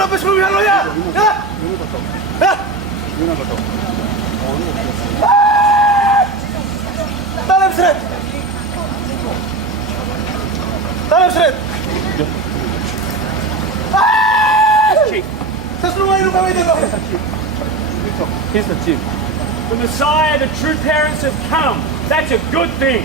apa semua pihak lo ya? Ya? Ya? Dalam seret. Dalam seret. Sa semua ini kami tengok. Here's the chief. The Messiah, the true parents have come. That's a good thing.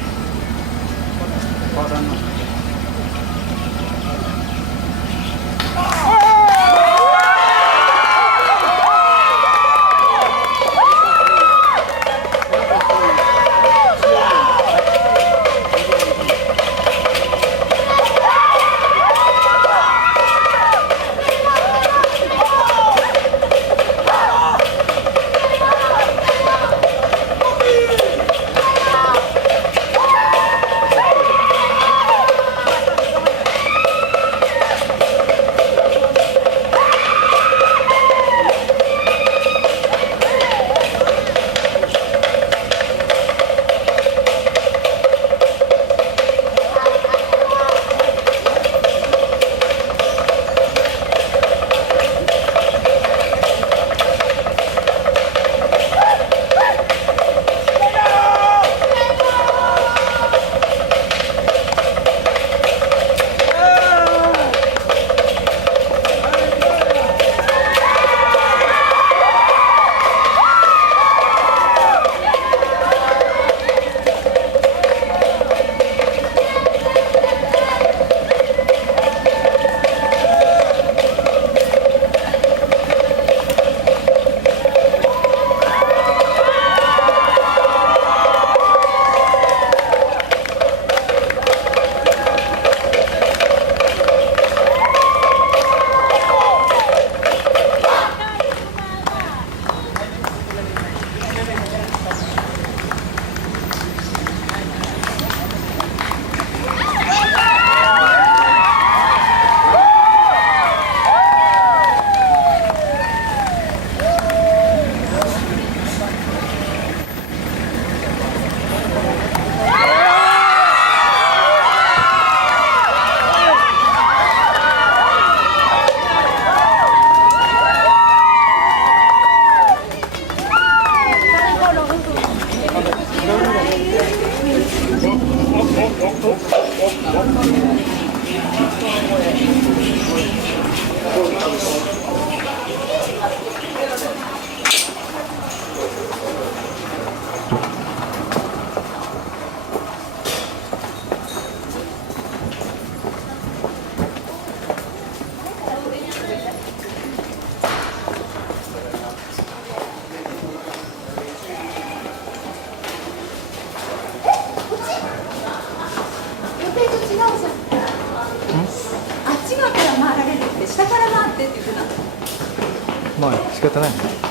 まあ仕方ないね。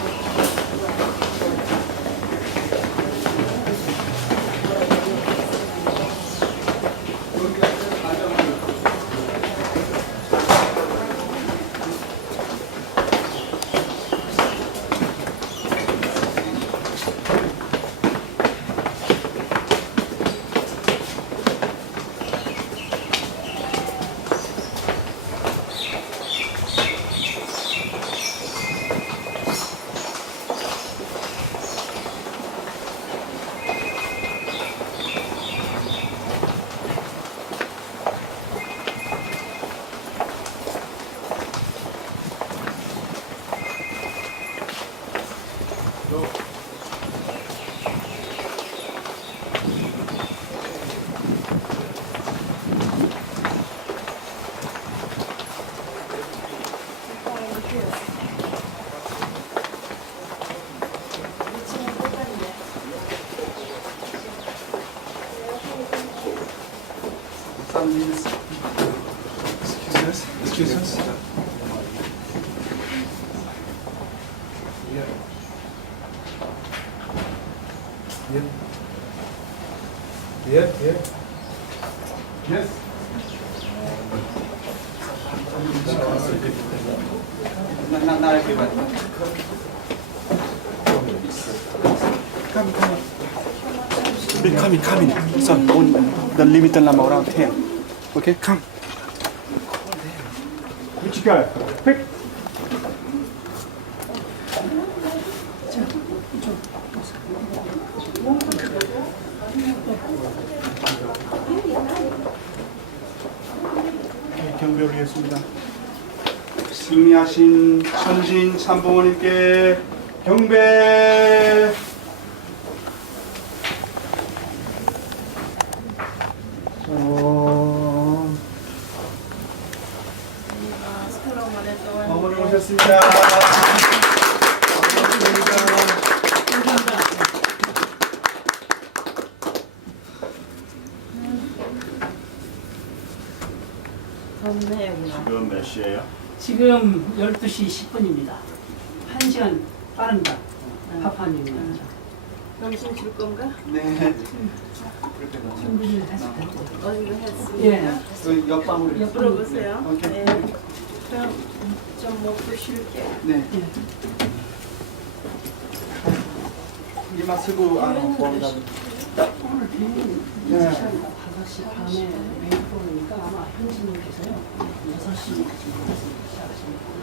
Excuse us. Yeah. Yeah. Yeah. Yes. Not everybody. Come in. So, on the limited number around 10. Okay, come. Which you go? Quick. 경배 올리겠습니다. 승리하신 천신 참부모님께 경배. 어머니 오셨습니다. 지금 몇 시예요? 지금 12시 10분입니다. 1시간 빠릅니다. 파파님은 점심 줄 건가? 네. 충분히 하실 텐데. 어디로 했습니까? 예. 그 옆방으로. 물어보세요. 오케이. 네. 그럼 좀 먹고 쉴게. 네. 이마 쓰고 보험다. 오늘 비행기 네. 5시 반에 웨이트보니까 아마 현진님께서요 6시 시작하십니다.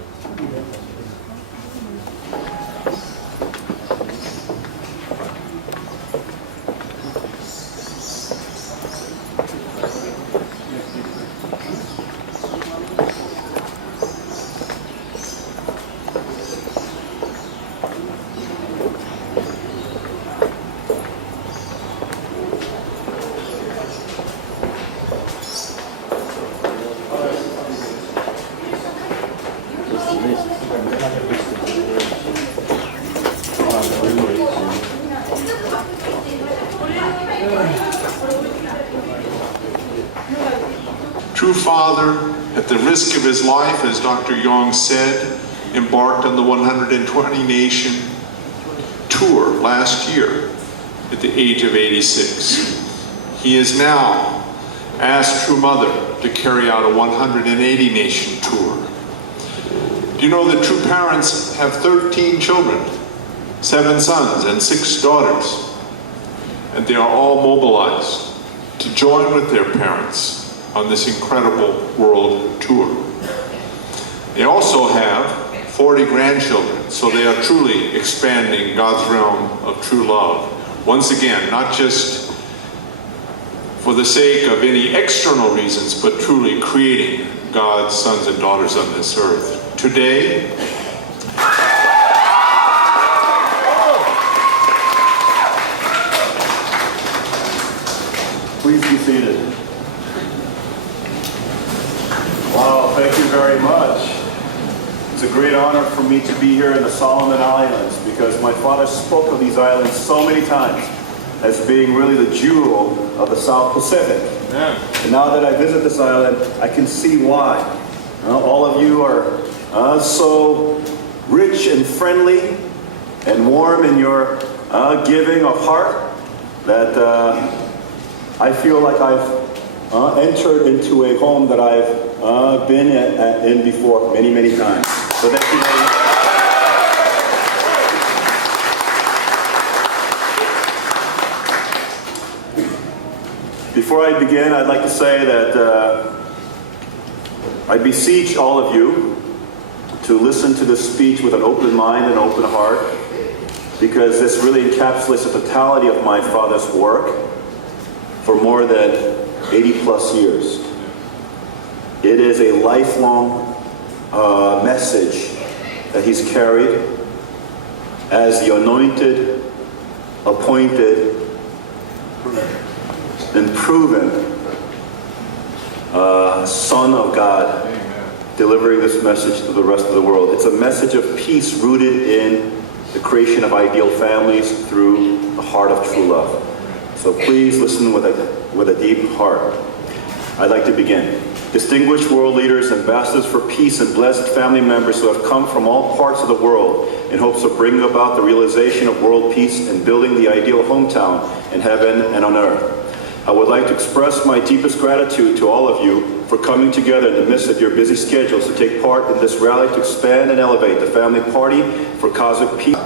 True Father, at the risk of his life, as Dr. Yong said, embarked on the 120 nation tour last year at the age of 86. He is now asked True Mother to carry out a 180 nation tour. Do you know that True Parents have 13 children, 7 sons and 6 daughters, and they are all mobilized to join with their parents on this incredible world tour. They also have 40 grandchildren, so they are truly expanding God's realm of true love. Once again, not just for the sake of any external reasons, but truly creating God's sons and daughters on this earth. Today, Please be seated. Wow, thank you very much. It's a great honor for me to be here in the Solomon Islands because my father spoke of these islands so many times as being really the jewel of the South Pacific. And now that I visit this island, I can see why. All of you are so rich and friendly and warm in your giving of heart that I feel like I've entered into a home that I've been in before many, many times. So thank you very much. Before I begin, I'd like to say that I beseech all of you to listen to this speech with an open mind and open heart, because this really encapsulates the totality of my father's work for more than 80 plus years. It is a lifelong message that he's carried as the anointed, appointed, and proven Son of God, delivering this message to the rest of the world. It's a message of peace rooted in the creation of ideal families through the heart of true love. So please listen with a deep heart. I'd like to begin. Distinguished world leaders, ambassadors for peace, and blessed family members who have come from all parts of the world in hopes of bringing about the realization of world peace and building the ideal hometown in heaven and on earth. I would like to express my deepest gratitude to all of you for coming together in the midst of your busy schedules to take part in this rally to expand and elevate the family party for cosmic peace.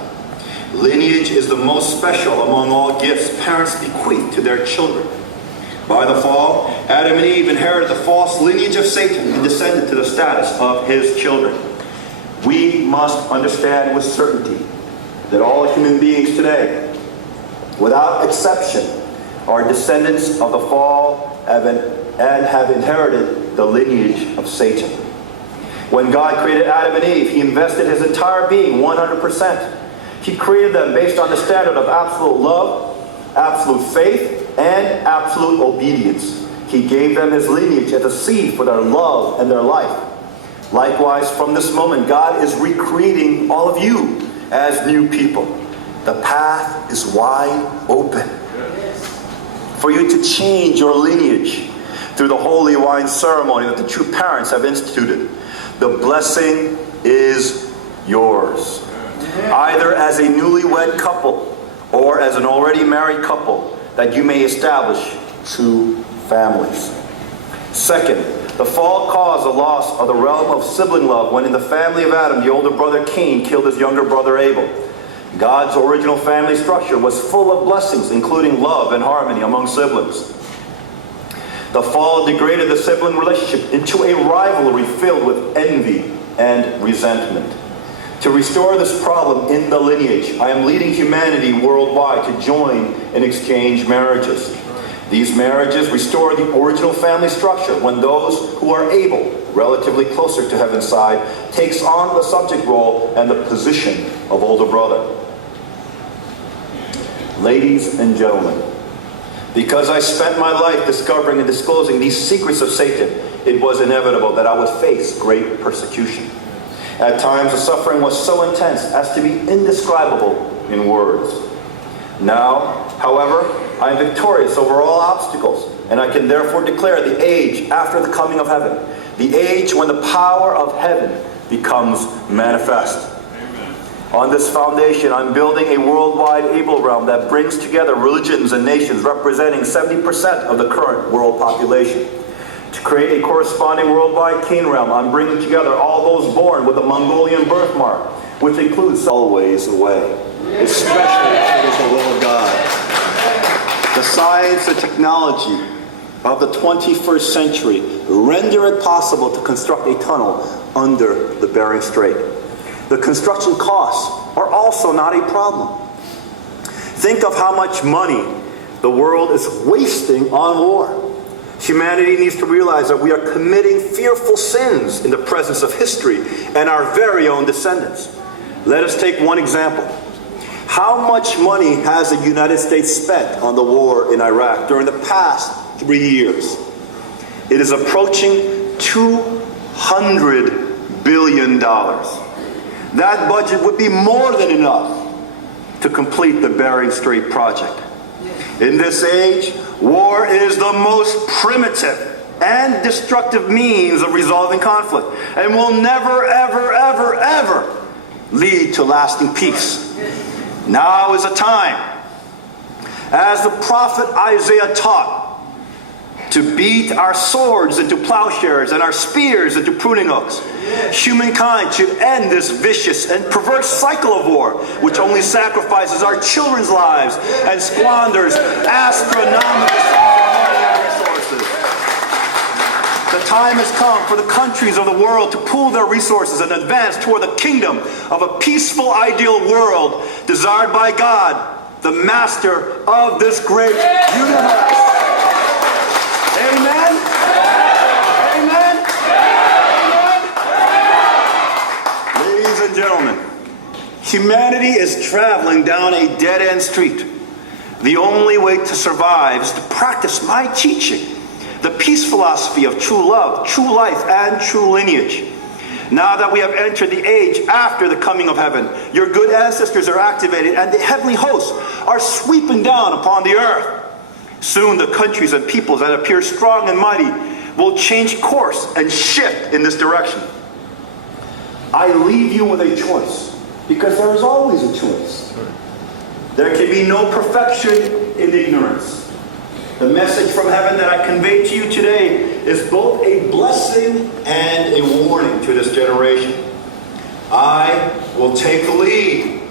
Lineage is the most special among all gifts parents bequeath to their children. By the fall, Adam and Eve inherited the false lineage of Satan and descended to the status of his children. We must understand with certainty that all human beings today, without exception, are descendants of the fall and have inherited the lineage of Satan. When God created Adam and Eve, he invested his entire being 100%. He created them based on the standard of absolute love, absolute faith, and absolute obedience. He gave them his lineage as a seed for their love and their life. Likewise, from this moment, God is recreating all of you as new people. The path is wide open for you to change your lineage through the holy wine ceremony that the true parents have instituted. The blessing is yours. Either as a newlywed couple or as an already married couple, that you may establish two families. Second, the fall caused the loss of the realm of sibling love when in the family of Adam, the older brother Cain killed his younger brother Abel. God's original family structure was full of blessings, including love and harmony among siblings. The fall degraded the sibling relationship into a rivalry filled with envy and resentment. To restore this problem in the lineage, I am leading humanity worldwide to join and exchange marriages. These marriages restore the original family structure when those who are able, relatively closer to heaven's side, takes on the subject role and the position of older brother. Ladies and gentlemen, because I spent my life discovering and disclosing these secrets of Satan, it was inevitable that I would face great persecution. At times, the suffering was so intense as to be indescribable in words. Now, however, I am victorious over all obstacles, and I can therefore declare the age after the coming of heaven, the age when the power of heaven becomes manifest. On this foundation, I'm building a worldwide able realm that brings together religions and nations representing 70% of the current world population. To create a corresponding worldwide king realm, I'm bringing together all those born with a Mongolian birthmark, which includes always the way, especially if it is the will of God. The science and technology of the 21st century render it possible to construct a tunnel under the Bering Strait. The construction costs are also not a problem. Think of how much money the world is wasting on war. Humanity needs to realize that we are committing fearful sins in the presence of history and our very own descendants. Let us take one example. How much money has the United States spent on the war in Iraq during the past 3 years? It is approaching $200 billion. That budget would be more than enough to complete the Bering Strait project. In this age, war is the most primitive and destructive means of resolving conflict and will never, ever, ever, ever lead to lasting peace. Now is the time, as the prophet Isaiah taught, to beat our swords into plowshares and our spears into pruning hooks. Humankind should end this vicious and perverse cycle of war, which only sacrifices our children's lives and squanders astronomical sums of money and resources. The time has come for the countries of the world to pool their resources and advance toward the kingdom of a peaceful, ideal world desired by God, the master of this great universe. Amen? Amen? Ladies and gentlemen, humanity is traveling down a dead-end street. The only way to survive is to practice my teaching, the peace philosophy of true love, true life, and true lineage. Now that we have entered the age after the coming of heaven, your good ancestors are activated and the heavenly hosts are sweeping down upon the earth. Soon the countries and peoples that appear strong and mighty will change course and shift in this direction. I leave you with a choice, because there is always a choice. There can be no perfection in ignorance. The message from heaven that I convey to you today is both a blessing and a warning to this generation. I will take the lead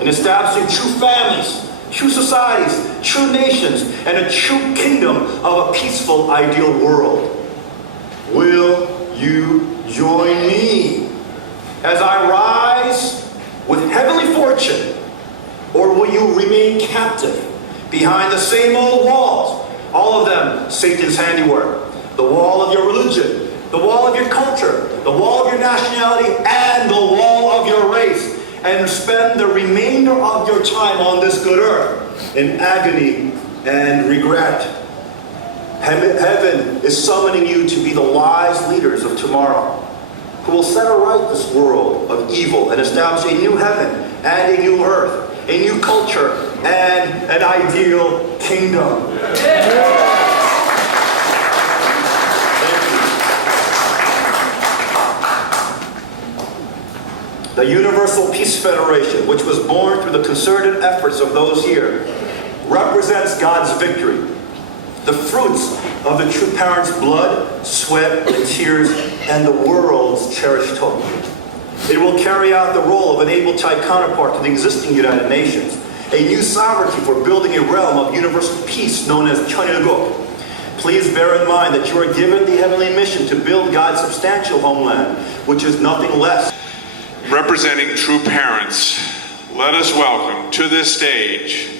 in establishing true families, true societies, true nations, and a true kingdom of a peaceful, ideal world. Will you join me as I rise with heavenly fortune, or will you remain captive behind the same old walls, all of them Satan's handiwork, the wall of your religion, the wall of your culture, the wall of your nationality, and the wall of your race, and spend the remainder of your time on this good earth in agony and regret. Heaven is summoning you to be the wise leaders of tomorrow, who will set aright this world of evil and establish a new heaven and a new earth, a new culture, and an ideal kingdom. The Universal Peace Federation, which was born through the concerted efforts of those here, represents God's victory, the fruits of the true parents' blood, sweat, and tears, and the world's cherished hope. It will carry out the role of an able-type counterpart to the existing United Nations, a new sovereignty for building a realm of universal peace known as Cheonilguk. Please bear in mind that you are given the heavenly mission to build God's substantial homeland, which is nothing less. Representing true parents, let us welcome to this stage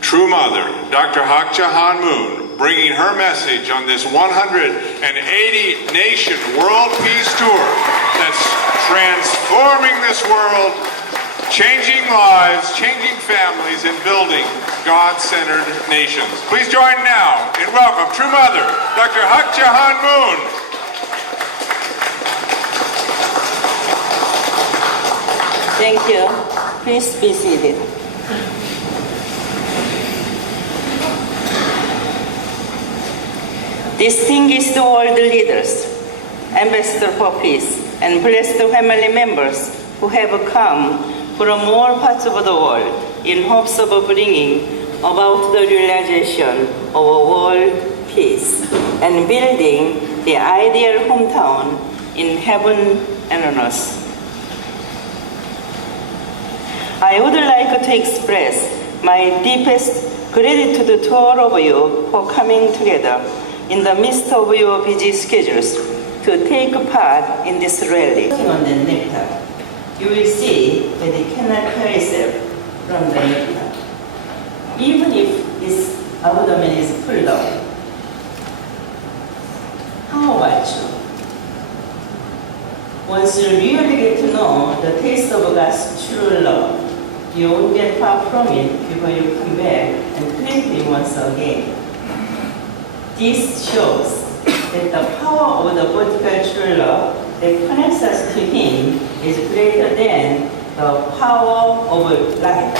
True Mother, Dr. Hak Ja-han Moon, bringing her message on this 180-nation World Peace Tour that's transforming this world, changing lives, changing families, and building God-centered nations. Please join now in welcome True Mother, Dr. Hak Ja-han Moon. Thank you. Please be seated. Distinguished world leaders, ambassador for peace, and blessed family members who have come from all parts of the world in hopes of bringing about the realization of world peace and building the ideal hometown in heaven and on earth. I would like to express my deepest gratitude to all of you for coming together in the midst of your busy schedules to take part in this rally. On the nectar, you will see that it cannot carry itself from the nectar, even if its abdomen is pulled up. How about you? Once you really get to know the taste of God's true love, you won't get far from it before you come back and claim Him once again. This shows that the power of the vertical true love that connects us to Him is greater than the power of life.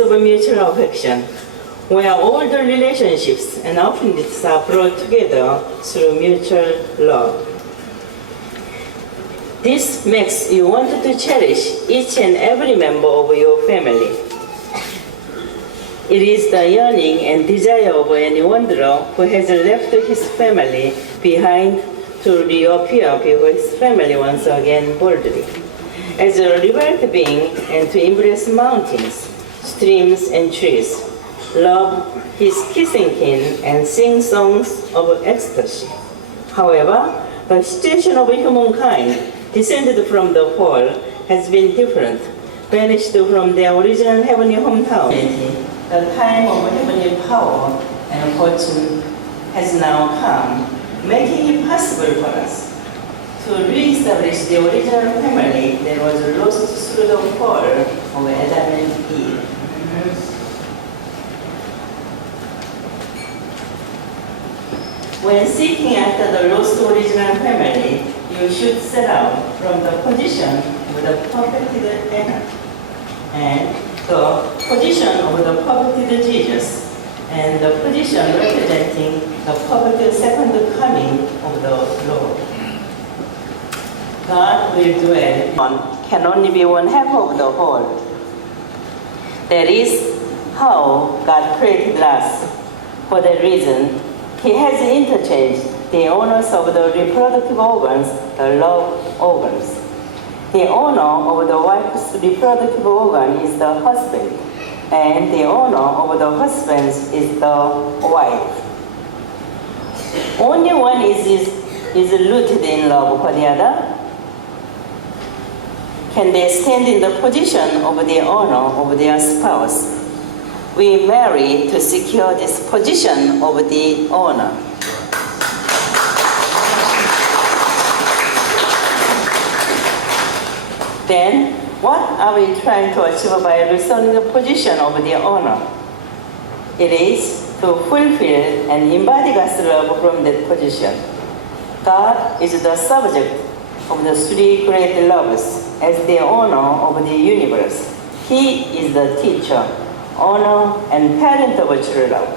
Of mutual affection, where all the relationships and affinities are brought together through mutual love. This makes you want to cherish each and every member of your family. It is the yearning and desire of any wanderer who has left his family behind to reappear before his family once again boldly, as a revealed being, and to embrace mountains, streams, and trees, love his kissing kin, and sing songs of ecstasy. However, the situation of humankind descended from the fall has been different, vanished from their original heavenly hometown. The time of heavenly power and fortune has now come, making it possible for us to re-establish the original family that was lost through the fall of Adam and Eve. When seeking after the lost original family, you should set out from the position of the perfected Anna and the position of the perfected Jesus and the position representing the perfect second coming of the Lord. God will dwell. One can only be one half of the whole. That is how God created us. For that reason, He has interchanged the owners of the reproductive organs, the love organs. The owner of the wife's reproductive organ is the husband, and the owner of the husband's is the wife. Only one is rooted in love for the other. can they stand in the position of the honor of their spouse. We marry to secure this position of the honor. Then, what are we trying to achieve by restoring the position of the honor? It is to fulfill and embody God's love from that position. God is the subject of the three great loves as the owner of the universe. He is the teacher, owner, and parent of true love.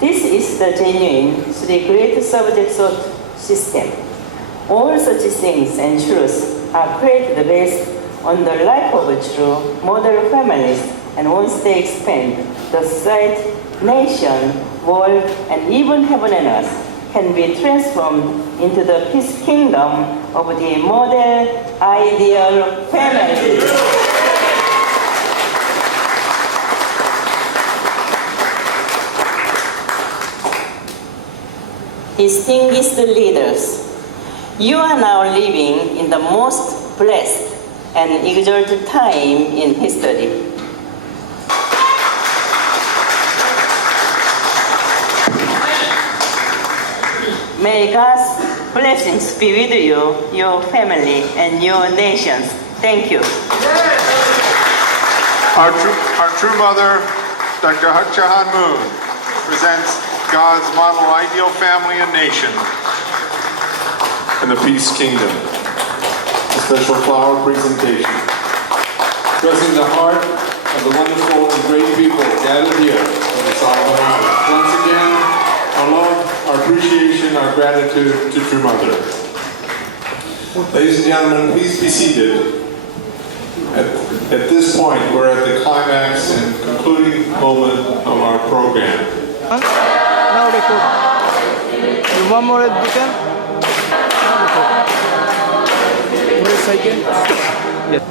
This is the genuine three great subjects of system. All such things and truths are created based on the life of true model families, and once they expand, the society, nation, world, and even heaven and earth can be transformed into the peace kingdom of the model ideal family. Distinguished leaders, you are now living in the most blessed and exalted time in history. May God's blessings be with you, your family, and your nations. Thank you. Our true mother, Dr. Hak Jahan Moon, presents God's model ideal family and nation in the Peace Kingdom. A special flower presentation. Expressing the heart of the wonderful and great people gathered here for the solemn honor. Once again, our love, our appreciation, our gratitude to True Mother. Ladies and gentlemen, please be seated. At this point, we're at the climax and concluding moment of our program. Now record. One more at the end. Now record. Press again. Yes.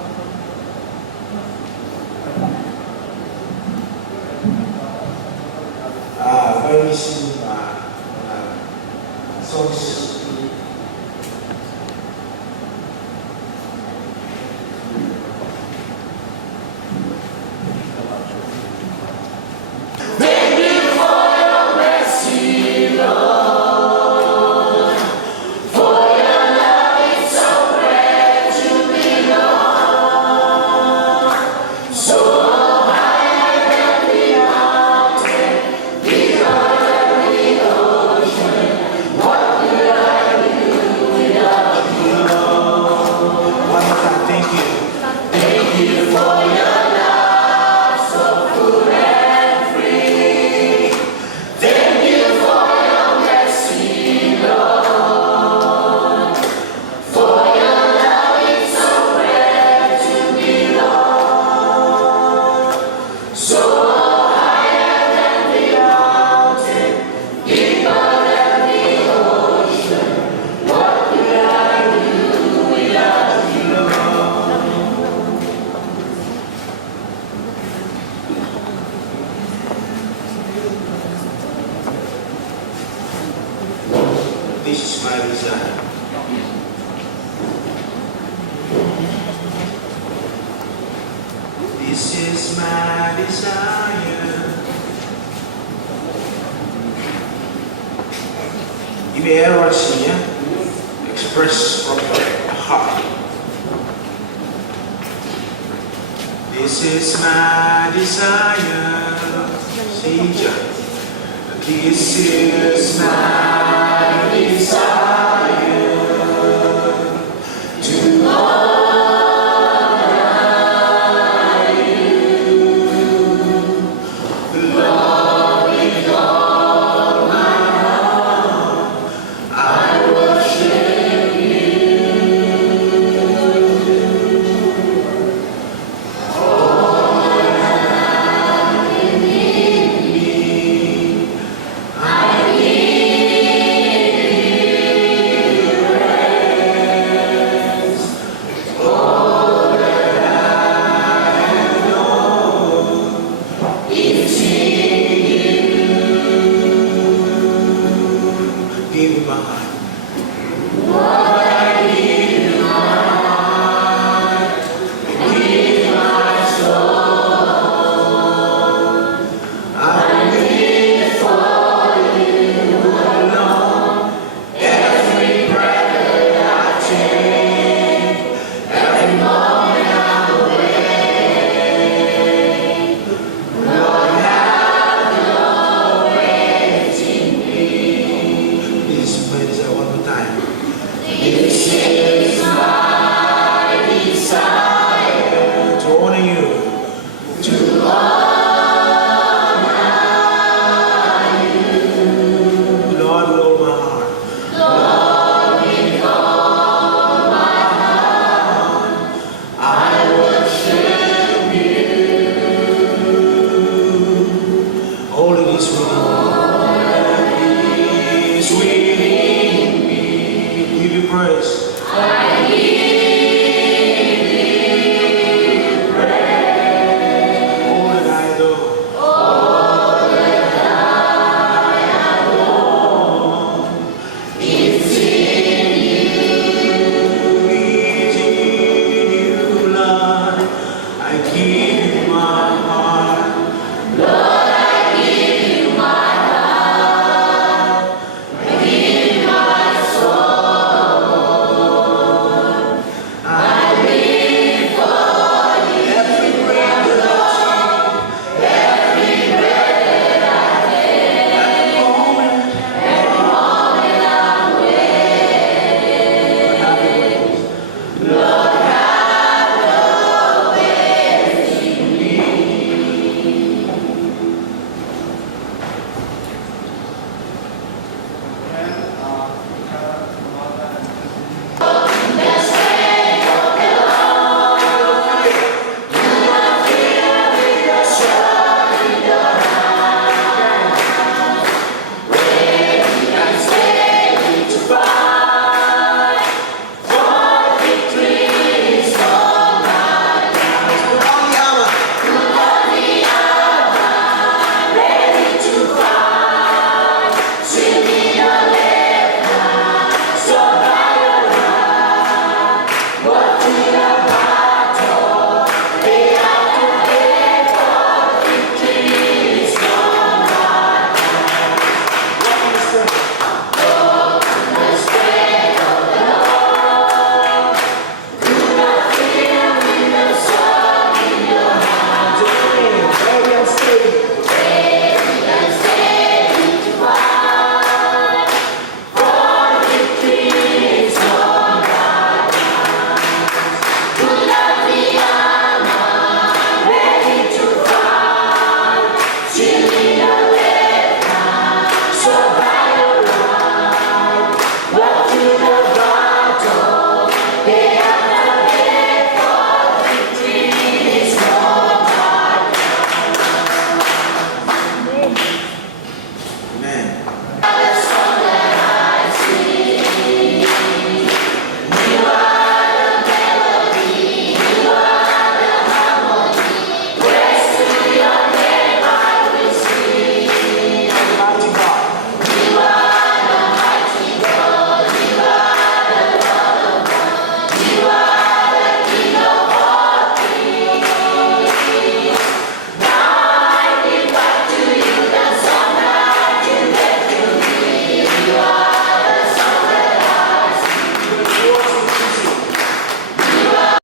This is my desire. This is my desire. 이베어치냐? Express from your heart. This is my desire. This is my desire.